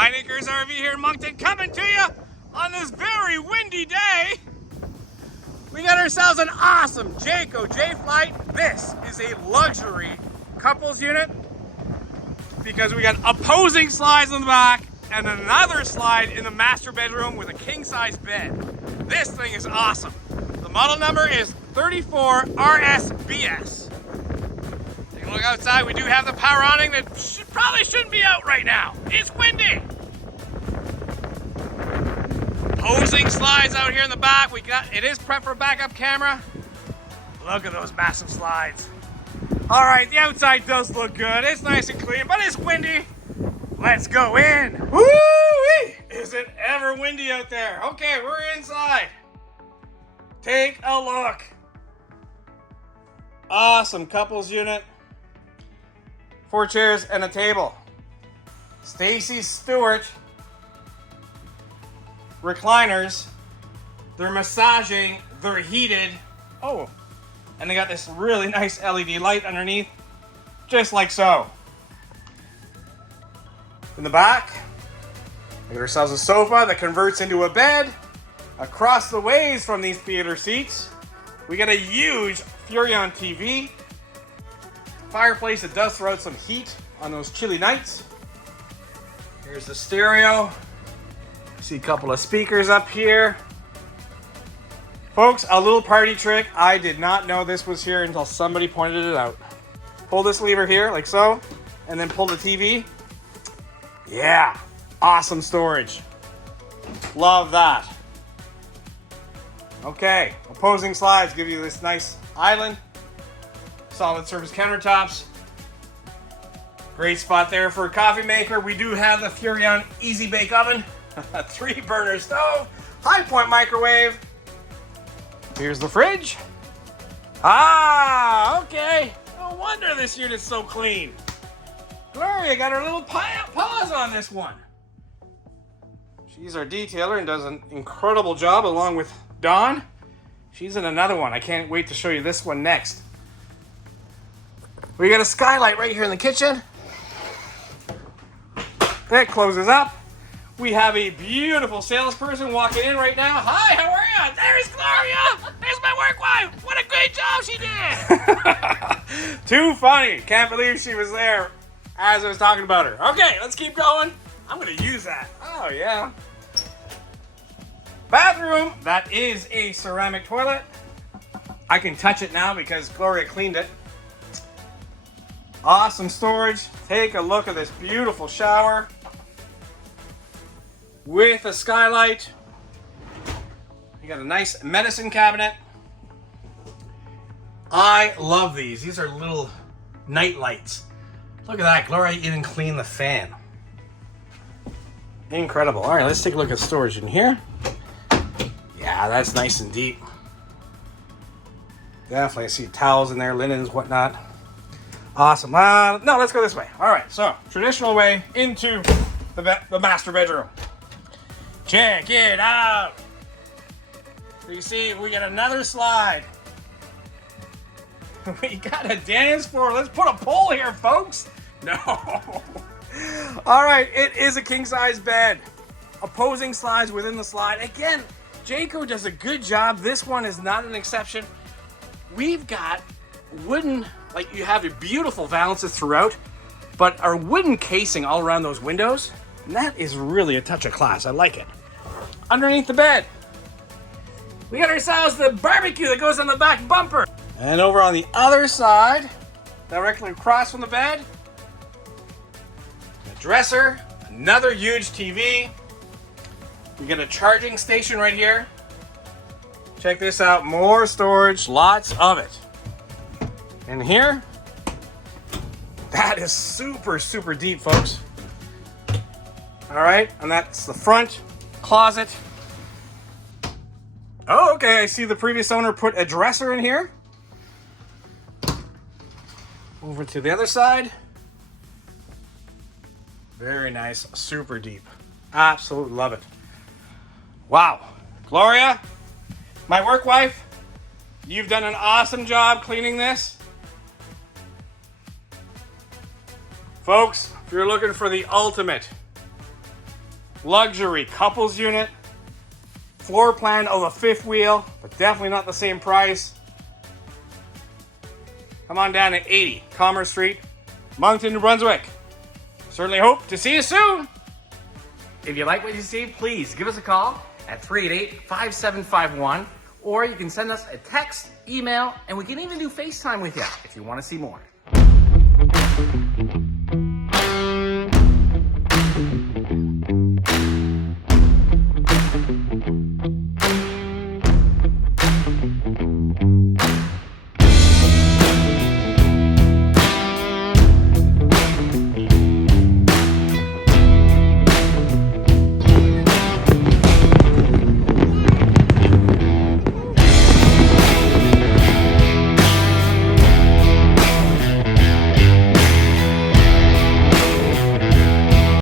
Heineker's RV here in Moncton, coming to you on this very windy day. We got ourselves an awesome Jayco Jay Flight. This is a luxury couples unit because we got opposing slides on the back and another slide in the master bedroom with a king-size bed. This thing is awesome. The model number is 34 RSBS. Take a look outside. We do have the power awning that probably shouldn't be out right now. It's windy. Opposing slides out here in the back. It is prepped for backup camera. Look at those massive slides. All right, the outside does look good. It's nice and clean, but it's windy. Let's go in. Woo-wee! Is it ever windy out there? Okay, we're inside. Take a look. Awesome couples unit. 4 chairs and a table. Stacy Stewart recliners. They're massaging, they're heated. Oh, and they got this really nice LED light underneath, just like so. In the back, we got ourselves a sofa that converts into a bed. Across the ways from these theater seats, we got a huge Furrion TV. Fireplace that does throw out some heat on those chilly nights. Here's the stereo. See a couple of speakers up here. Folks, a little party trick. I did not know this was here until somebody pointed it out. Pull this lever here, like so, and then pull the TV. Yeah, awesome storage. Love that. Okay, opposing slides give you this nice island. Solid surface countertops. Great spot there for a coffee maker. We do have the Furrion Easy Bake Oven. A 3-burner stove. High point microwave. Here's the fridge. Ah, okay. No wonder this unit's so clean. Gloria got her little paws on this one. She's our detailer and does an incredible job along with Dawn. She's in another one. I can't wait to show you this one next. We got a skylight right here in the kitchen. That closes up. We have a beautiful salesperson walking in right now. Hi, how are you? There's Gloria. There's my work wife. What a great job she did. Too funny. Can't believe she was there as I was talking about her. Okay, let's keep going. I'm going to use that. Oh, yeah. Bathroom. That is a ceramic toilet. I can touch it now because Gloria cleaned it. Awesome storage. Take a look at this beautiful shower with a skylight. You got a nice medicine cabinet. I love these. These are little night lights. Look at that. Gloria even cleaned the fan. Incredible. All right, let's take a look at storage in here. Yeah, that's nice and deep. Definitely see towels in there, linens, whatnot. Awesome. No, let's go this way. All right, so traditional way into the master bedroom. Check it out. So you see, we got another slide. We got a dance floor. Let's put a pole here, folks. No. All right, it is a king-size bed. Opposing slides within the slide. Again, Jayco does a good job. This one is not an exception. We've got wooden, like you have your beautiful valances throughout, but our wooden casing all around those windows, and that is really a touch of class. I like it. Underneath the bed, we got ourselves the barbecue that goes on the back bumper. And over on the other side, directly across from the bed, a dresser, another huge TV. We got a charging station right here. Check this out, more storage, lots of it. And here, that is super, super deep, folks. All right, and that's the front closet. Oh, okay, I see the previous owner put a dresser in here. Over to the other side. Very nice, super deep. Absolutely love it. Wow, Gloria, my work wife, you've done an awesome job cleaning this. Folks, if you're looking for the ultimate luxury couples unit. Floor plan of a fifth wheel, but definitely not the same price. Come on down to 80 Commerce Street, Moncton, New Brunswick. Certainly hope to see you soon. If you like what you see, please give us a call at 388-5751, or you can send us a text, email, and we can even do FaceTime with you if you want to see more.